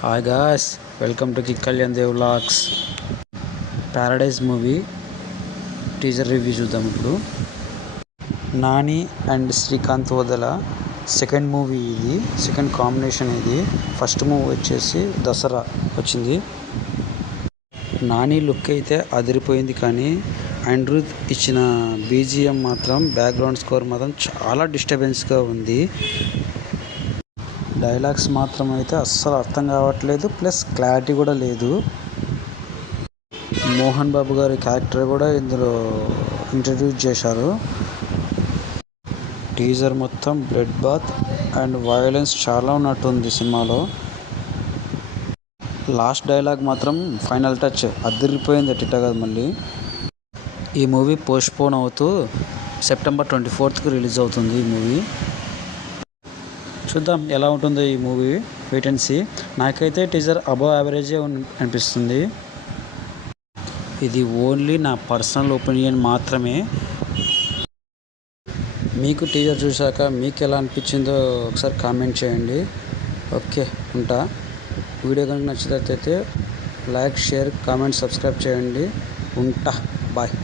Hi guys, welcome to kick Kalyan Dev vlogs. Paradise movie teaser review చూద్దాం ఇప్పుడు. Nani and Srikanth Odela second movie ఇది, second combination ఇది. First movie వచ్చేసి దసరా వచ్చింది. నాని లుక్ అయితే అదిరిపోయింది, కానీ అనిరుద్ ఇచ్చిన బీజిఎం మాత్రం, బ్యాక్గ్రౌండ్ స్కోర్ మాత్రం చాలా డిస్టర్బెన్స్గా ఉంది. డైలాగ్స్ మాత్రం అయితే అస్సలు అర్థం కావట్లేదు, ప్లస్ క్లారిటీ కూడా లేదు. మోహన్ బాబు గారి క్యారెక్టర్ కూడా ఇందులో ఇంట్రడ్యూస్ చేశారు. టీజర్ మొత్తం బ్లడ్ బాత్ అండ్ వైలెన్స్ చాలా ఉన్నట్టుంది సినిమాలో. లాస్ట్ డైలాగ్ మాత్రం ఫైనల్ టచ్ అదిరిపోయింది, ఎట్ట కాదు. మళ్ళీ ఈ మూవీ పోస్ట్పోన్ అవుతూ సెప్టెంబర్ 24th రిలీజ్ అవుతుంది ఈ మూవీ. చూద్దాం ఎలా ఉంటుందో ఈ మూవీ, వెయిట్ అండ్ సీ. నాకైతే టీజర్ అబవ్ యావరేజే అనిపిస్తుంది. ఇది ఓన్లీ నా పర్సనల్ ఒపీనియన్ మాత్రమే. మీకు టీజర్ చూశాక మీకు ఎలా అనిపించిందో ఒకసారి కామెంట్ చేయండి. ఓకే, ఉంటా. వీడియో కనుక నచ్చినట్లయితే లైక్, షేర్, కామెంట్, సబ్స్క్రైబ్ చేయండి. ఉంటా, బాయ్.